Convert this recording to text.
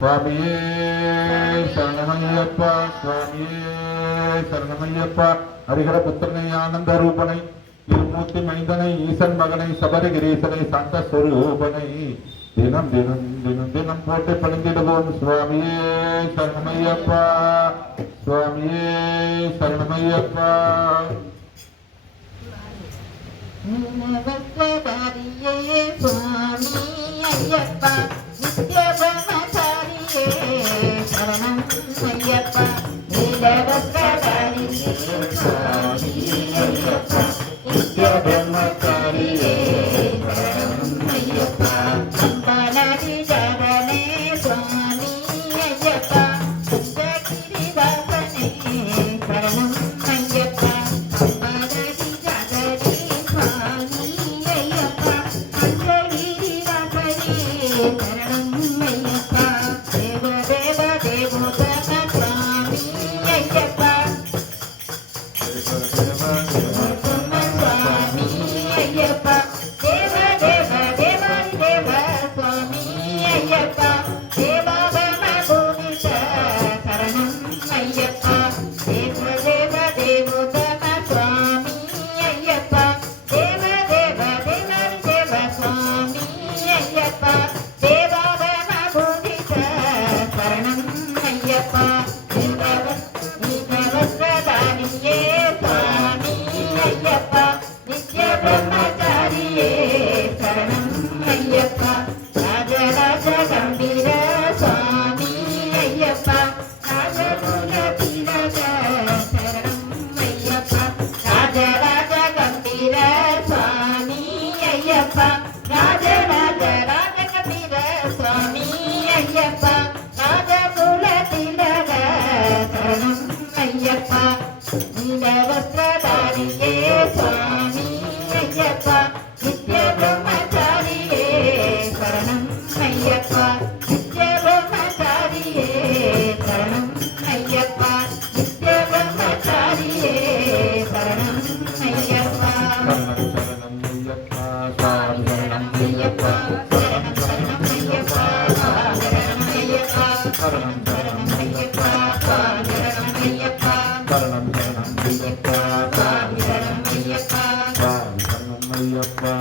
சுவாமியே சரணமையப்பா, சுவாமியே சரணமையப்பா. ஹரிஹர புத்திரனை ஆனந்த ரூபனை இருமூர்த்தி மைந்தனை ஈசன் மகனை சபரிகிரீசனை சந்த ஸ்வரூபனை தினம் தினம் தினம் தினம் போட்டு பணிந்திடுவோம். சுவாமியே சரணமையப்பா, சுவாமியே சரணமையப்பா. சுவாமி ஐயப்பா நித்ய பிரம்மச்சாரியே சரணம் ஐயப்பா நீலவஸ்திரதாரியே சுவாமி ஐயப்பா நித்ய பிரம்மச்சாரியே சரணம் ஐயப்பா அம்பலதி ஜகனே சுவாமி ஐயப்பா சுந்தகிரிவாசனே சரணம் ஐயப்பா அம்பலதி ஜகனே சுவாமி ஐயப்பா சுந்தகிரிவாசனே சரணம் ஐயப்பா தேவ தேவ தேவோதம சுவாமி ஐயப்பா உத்தம சுவாமி ஐயப்பா தேவ தேவ தேவாதி தேவ சுவாமி ஐயப்பா தேவாபம பூமிஷ சரணம் ஐயப்பா தேவ தேவ தேவோதம சுவாமி ஐயப்பா தேவ தேவ தேவாதி தேவ சுவாமி ஐயப்பா தேவாபம பூமிஷ சரணம் ஐயப்பா நீலவஸ்திரதாரியே சுவாமி ஐயப்பா நித்ய பிரம்மச்சாரியே சரணம் ஐயப்பா ராஜராஜ கம்பீர சுவாமி ஐயப்பா ராஜகுல திலக சரணம் ஐயப்பா ராஜராஜ கம்பீர சுவாமி ஐயப்பா ராஜராஜ ராஜ கம்பீர சுவாமி ஐயப்பா ராஜகுல திலக சரணம் ஐயப்பா நீலவஸ்திரதாரியே சுவாமி ஐயப்பா நித்ய பிரம்மச்சாரியே சரணம் ஐயப்பா நித்ய பிரம்மச்சாரியே சரணம் ஐயப்பா நித்ய பிரம்மச்சாரியே சரணம் ஐயப்பா சரணம் ஐயப்பா, சுவாமி சரணம் ஐயப்பா, சரணம் சரணம் ஐயப்பா சரணம் ஐயப்பா சரணம் சரணம் ஐயப்பா, சரணம் ஐயப்பா சரணம் சரணம் ஐயப்பா, சரணம் ஐயப்பா சுவாமி சரணம் ஐயப்பா.